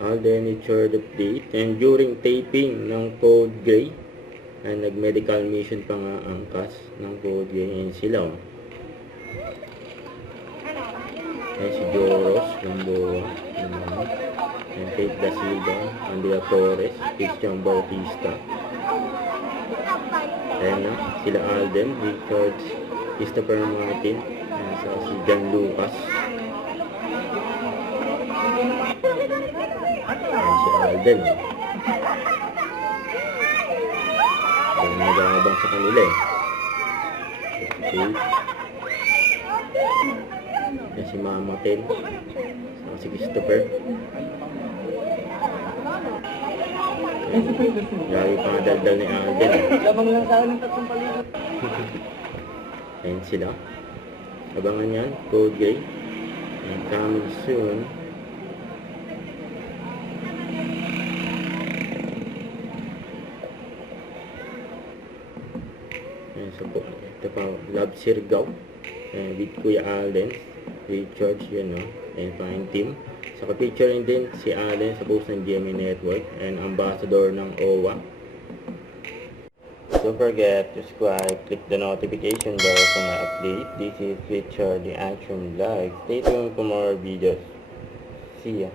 Alden Richard update. And during taping ng Code Gray, nag-medical mission pa nga ang cast ng Code Gray. Ayan sila. Ayan si Joros, Lamboa. Ayan Kate Da Silva, Andrea Torres, Christian Bautista. Ayan na, sila Alden, Richard, Christopher Martin, ayan sa si John Lucas. Ayan si Alden. Ayan, nag-aabang sa kanila eh. Okay. Ayan si Mama Ten, si Christopher. Lagi pa nga daldal ni Alden. Labang lang sa akin ng 3 palibot. Ayan sila. Abangan yan. Code Gray. And coming soon. Ayan sa po. Ito pa. Love Sirgaw. Ayan with Kuya Alden. Richard. Yun no. Ayan pa yung team. So, ka-picturing din si Allen sa post ng GMA Network and ambassador ng OWA. Don't forget to subscribe, click the notification bell for my update. This is Richard the Action Vlog. Stay tuned for more videos. See ya!